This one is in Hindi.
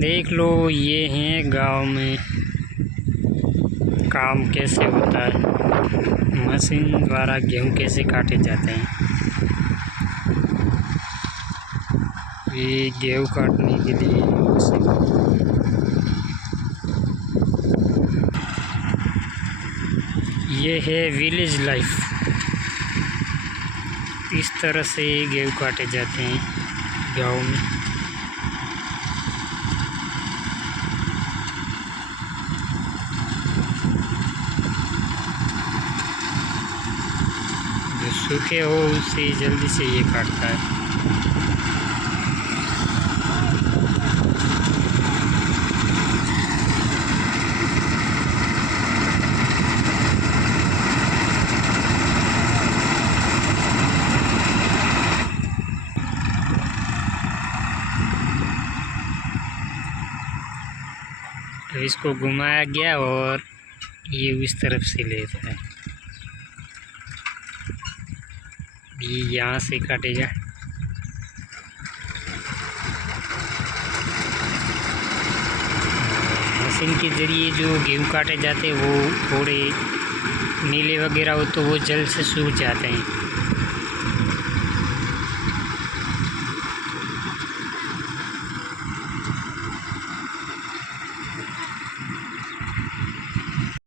देख लो, ये हैं गांव में काम कैसे होता है। मशीन द्वारा गेहूं कैसे काटे जाते हैं। ये गेहूं काटने के लिए मशीन। ये है विलेज लाइफ। इस तरह से गेहूं काटे जाते हैं गांव में। जो सूखे हो उससे जल्दी से ये काटता है। तो इसको घुमाया गया और ये इस तरफ से लेता है। ये यहाँ से काटेगा। मशीन के ज़रिए जो गेहूँ काटे जाते हैं वो थोड़े नीले वगैरह हो तो वो जल्द से सूख जाते हैं।